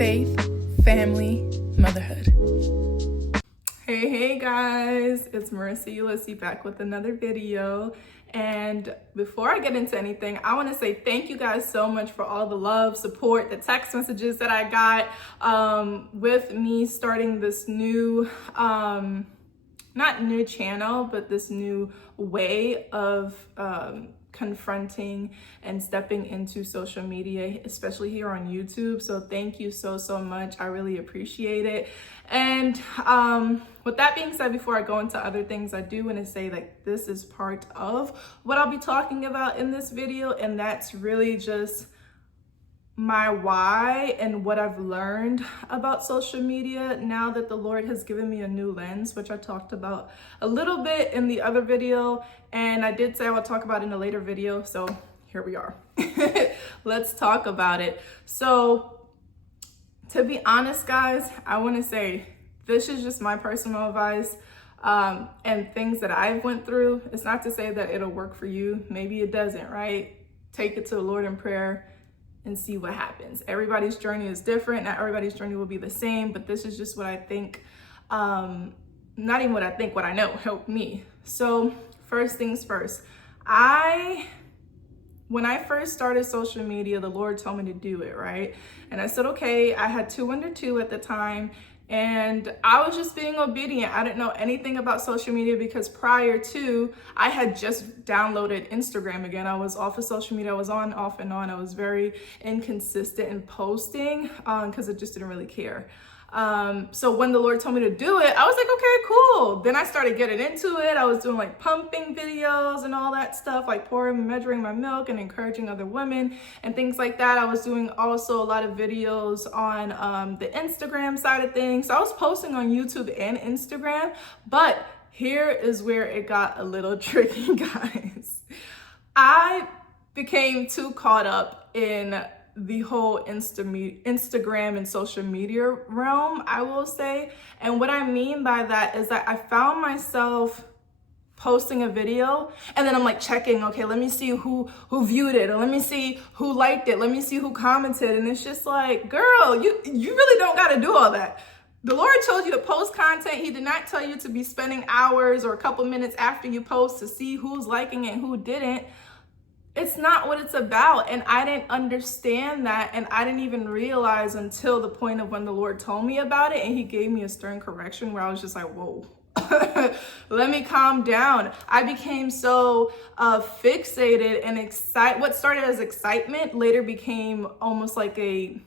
faith, family, motherhood. Hey guys, it's Marissa Ulysses back with another video. And before I get into anything, I want to say thank you guys so much for all the love, support, the text messages that I got with me starting this new, not new channel, but this new way of confronting and stepping into social media, especially here on YouTube. So thank you so much. I really appreciate it. And with that being said, before I go into other things, I do want to say like this is part of what I'll be talking about in this video, and that's really just my why and what I've learned about social media now that the Lord has given me a new lens, which I talked about a little bit in the other video, and I did say I would talk about it in a later video, so here we are. Let's talk about it. So to be honest, guys, I want to say this is just my personal advice and things that I've went through. It's not to say that it'll work for you. Maybe it doesn't, right? Take it to the Lord in prayer and see what happens. Everybody's journey is different. Not everybody's journey will be the same, but this is just what I think, not even what I think, what I know helped me. So first things first, when I first started social media, the Lord told me to do it, right? And I said, okay. I had 2 under 2 at the time, and I was just being obedient. I didn't know anything about social media because prior to, I had just downloaded Instagram again. I was off of social media. I was on, off and on. I was very inconsistent in posting because I just didn't really care. So when the Lord told me to do it, I was like, okay, cool. Then I started getting into it. I was doing like pumping videos and all that stuff, like pouring, measuring my milk and encouraging other women and things like that. I was doing also a lot of videos on the Instagram side of things. So I was posting on YouTube and Instagram, but here is where it got a little tricky, guys. I became too caught up in the whole Instagram and social media realm, I will say. And what I mean by that is that I found myself posting a video and then I'm like checking, okay, let me see who viewed it, or let me see who liked it, let me see who commented. And it's just like, girl, you really don't got to do all that. The Lord told you to post content. He did not tell you to be spending hours or a couple minutes after you post to see who's liking it and who didn't. It's not what it's about. And I didn't understand that. And I didn't even realize until the point of when the Lord told me about it. And he gave me a stern correction where I was just like, whoa, let me calm down. I became so fixated and excited. What started as excitement later became almost like a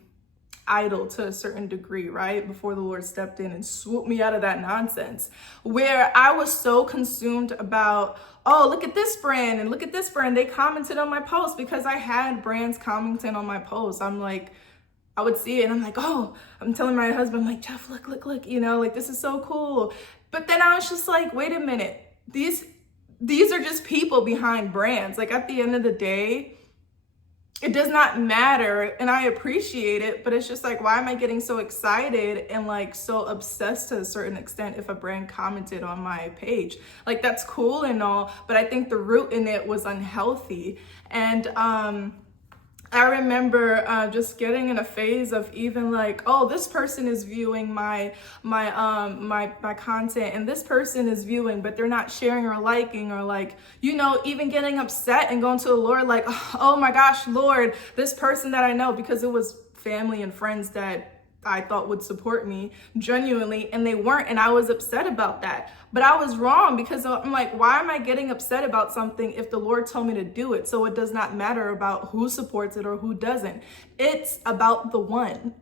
idol to a certain degree, right? Before the Lord stepped in and swooped me out of that nonsense, where I was so consumed about, oh, look at this brand and look at this brand. They commented on my post because I had brands commenting on my post. I'm like, I would see it and I'm like, oh, I'm telling my husband, I'm like, Jeff, look, you know, like this is so cool. But then I was just like, wait a minute, these are just people behind brands. Like at the end of the day, it does not matter, and I appreciate it, but it's just like, why am I getting so excited and like so obsessed to a certain extent if a brand commented on my page? Like that's cool and all, but I think the root in it was unhealthy. And I remember just getting in a phase of even like, oh, this person is viewing my content and this person is viewing, but they're not sharing or liking, or like, you know, even getting upset and going to the Lord like, oh my gosh, Lord, this person that I know, because it was family and friends that I thought would support me genuinely, and they weren't, and I was upset about that. But I was wrong, because I'm like, why am I getting upset about something if the Lord told me to do it? So it does not matter about who supports it or who doesn't. It's about the one.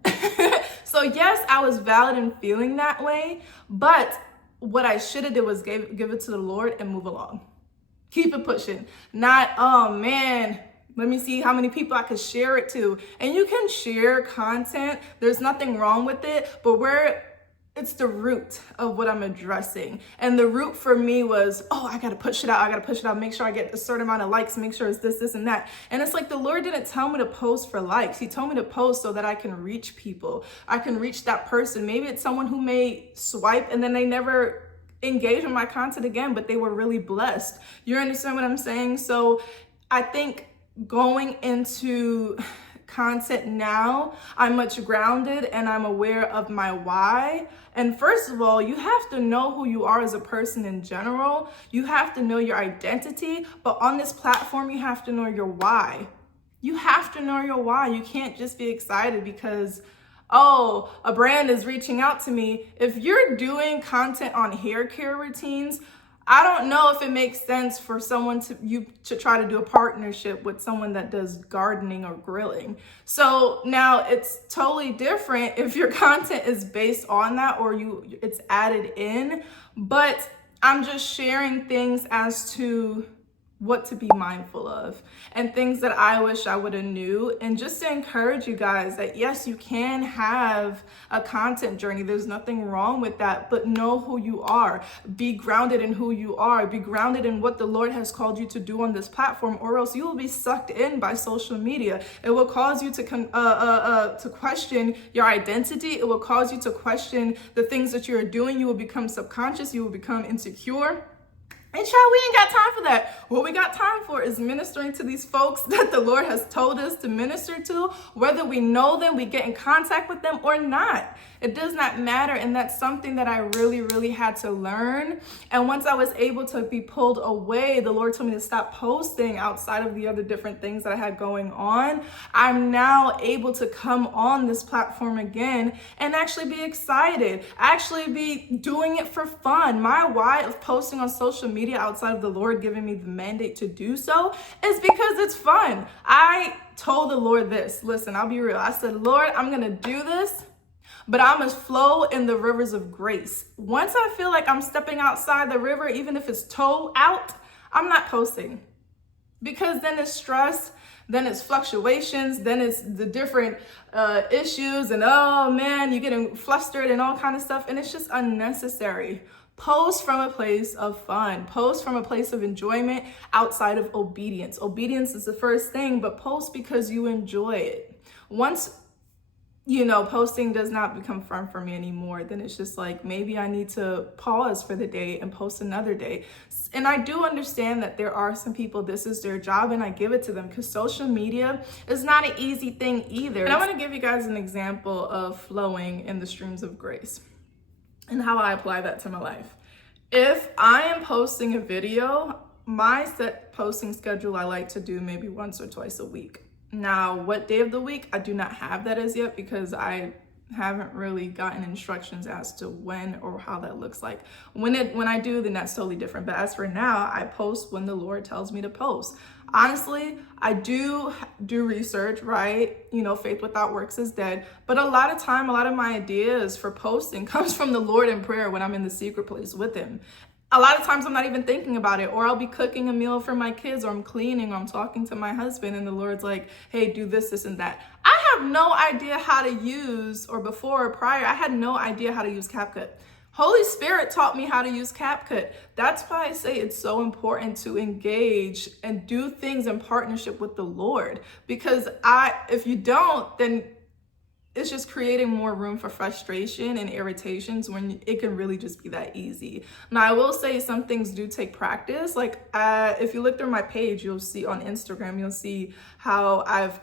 So yes, I was valid in feeling that way, but what I should have did was give it to the Lord and move along. Keep it pushing. Not, oh man, let me see how many people I could share it to. And you can share content. There's nothing wrong with it, but it's the root of what I'm addressing. And the root for me was, oh, I got to push it out. Make sure I get a certain amount of likes, make sure it's this and that. And it's like, the Lord didn't tell me to post for likes. He told me to post so that I can reach people. I can reach that person. Maybe it's someone who may swipe and then they never engage with my content again, but they were really blessed. You understand what I'm saying? So I think going into content now, I'm much grounded and I'm aware of my why. And first of all, you have to know who you are as a person in general. You have to know your identity, but on this platform, you have to know your why. You have to know your why. You can't just be excited because, oh, a brand is reaching out to me. If you're doing content on hair care routines, I don't know if it makes sense for someone to try to do a partnership with someone that does gardening or grilling. So now it's totally different if your content is based on that or it's added in, but I'm just sharing things as to what to be mindful of and things that I wish I would have knew, and just to encourage you guys that yes, you can have a content journey. There's nothing wrong with that, but know who you are. Be grounded in who you are. Be grounded in what the Lord has called you to do on this platform, or else you will be sucked in by social media. It will cause you to question your identity. It will cause you to question the things that you're doing. You will become subconscious. You will become insecure. And child, we ain't got time for that. What we got time for is ministering to these folks that the Lord has told us to minister to, whether we know them, we get in contact with them or not. It does not matter. And that's something that I really, really had to learn. And once I was able to be pulled away, the Lord told me to stop posting outside of the other different things that I had going on. I'm now able to come on this platform again and actually be excited, actually be doing it for fun. My why of posting on social media outside of the Lord giving me the mandate to do so is because it's fun. I told the Lord this, listen, I'll be real. I said, Lord, I'm going to do this, but I must flow in the rivers of grace. Once I feel like I'm stepping outside the river, even if it's toe out, I'm not posting, because then it's stress, then it's fluctuations, then it's the different issues, and oh man, you're getting flustered and all kind of stuff, and it's just unnecessary. Post from a place of fun. Post from a place of enjoyment outside of obedience. Obedience is the first thing, but post because you enjoy it. Once, posting does not become fun for me anymore, then it's just like, maybe I need to pause for the day and post another day. And I do understand that there are some people, this is their job, and I give it to them, because social media is not an easy thing either. And I want to give you guys an example of flowing in the streams of grace and how I apply that to my life. If I am posting a video, my set posting schedule, I like to do maybe once or twice a week. Now, what day of the week? I do not have that as yet, because I haven't really gotten instructions as to when or how that looks like. When I do, then that's totally different. But as for now, I post when the Lord tells me to post. Honestly, I do research, right? Faith without works is dead. But a lot of my ideas for posting comes from the Lord in prayer when I'm in the secret place with him. A lot of times I'm not even thinking about it, or I'll be cooking a meal for my kids, or I'm cleaning, or I'm talking to my husband, and the Lord's like, hey, do this, this, and that. I have no idea how to use, or before or prior, I had no idea how to use CapCut. Holy Spirit taught me how to use CapCut. That's why I say it's so important to engage and do things in partnership with the Lord, because if you don't, then it's just creating more room for frustration and irritations when it can really just be that easy. Now, I will say some things do take practice. Like if you look through my page, you'll see on Instagram, you'll see how I've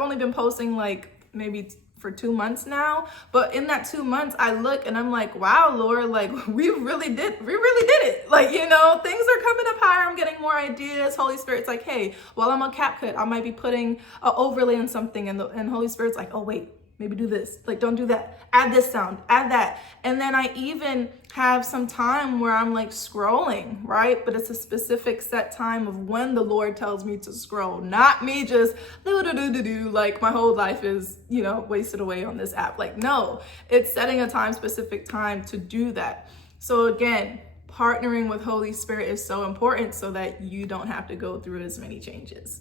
only been posting like maybe for 2 months now. But in that 2 months, I look and I'm like, wow, Lord, like we really did it. Like, things are coming up higher. I'm getting more ideas. Holy Spirit's like, hey, while I'm on CapCut, I might be putting an overlay on something. And Holy Spirit's like, oh, wait, maybe do this. Like, don't do that. Add this sound, add that. And then I even have some time where I'm like scrolling, right? But it's a specific set time of when the Lord tells me to scroll, not me just like my whole life is, wasted away on this app. Like, no, it's setting a specific time to do that. So again, partnering with Holy Spirit is so important so that you don't have to go through as many changes.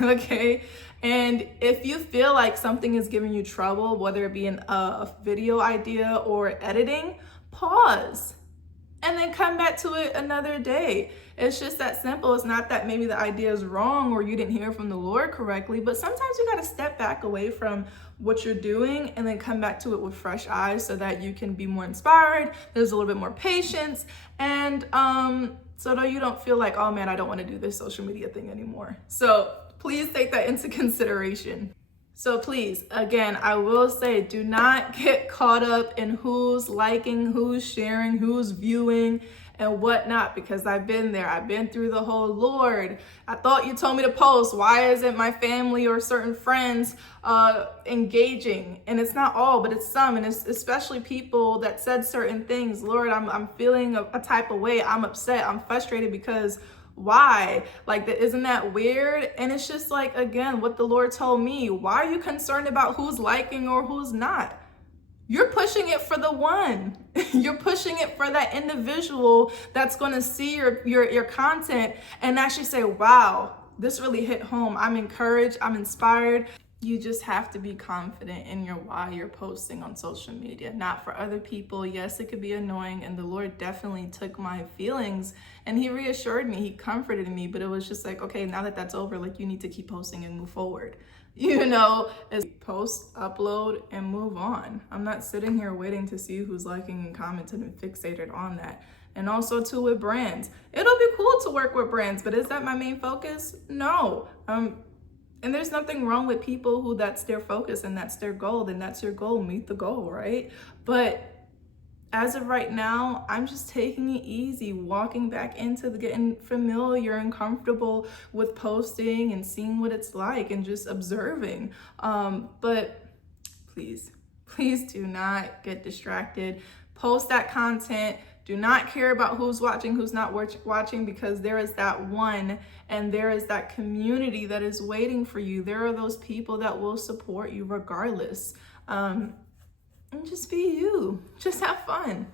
Okay. And if you feel like something is giving you trouble, whether it be a video idea or editing, pause and then come back to it another day. It's just that simple. It's not that maybe the idea is wrong or you didn't hear from the Lord correctly, but sometimes you got to step back away from what you're doing and then come back to it with fresh eyes so that you can be more inspired. There's a little bit more patience, and so that you don't feel like, oh man, I don't want to do this social media thing anymore. So please take that into consideration. So please, again, I will say, do not get caught up in who's liking, who's sharing, who's viewing, and whatnot, because I've been there. I've been through the whole, Lord, I thought you told me to post. Why isn't my family or certain friends engaging? And it's not all, but it's some, and it's especially people that said certain things. Lord, I'm feeling a type of way. I'm upset. I'm frustrated because why? Like, isn't that weird? And it's just like, again, what the Lord told me. Why are you concerned about who's liking or who's not? You're pushing it for the one. You're pushing it for that individual that's going to see your content and actually say, wow, this really hit home. I'm encouraged. I'm inspired. You just have to be confident in your why you're posting on social media, not for other people. Yes, it could be annoying, and the Lord definitely took my feelings and he reassured me, he comforted me, but it was just like, okay, now that that's over, like, you need to keep posting and move forward. You know, as post, upload, and move on. I'm not sitting here waiting to see who's liking and commenting and fixated on that. And also too with brands. It'll be cool to work with brands, but is that my main focus? No. And there's nothing wrong with people who that's their focus and that's their goal, then that's your goal, meet the goal, right? But as of right now, I'm just taking it easy, walking back into getting familiar and comfortable with posting and seeing what it's like and just observing. But please do not get distracted. Post that content. Do not care about who's watching, who's not watching, because there is that one and there is that community that is waiting for you. There are those people that will support you regardless. And just be you. Just have fun.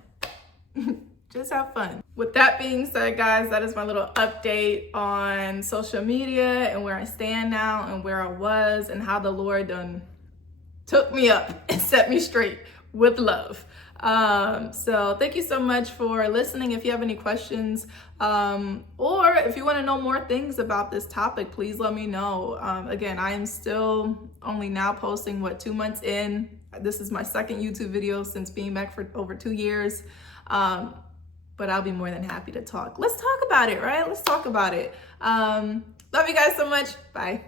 Just have fun. With that being said, guys, that is my little update on social media and where I stand now and where I was and how the Lord done took me up and set me straight with love. So thank you so much for listening. If you have any questions, or if you want to know more things about this topic, please let me know. Again, I am still only now posting 2 months in. This is my second YouTube video since being back for over 2 years. But I'll be more than happy to talk. Let's talk about it, right? Let's talk about it. Love you guys so much. Bye.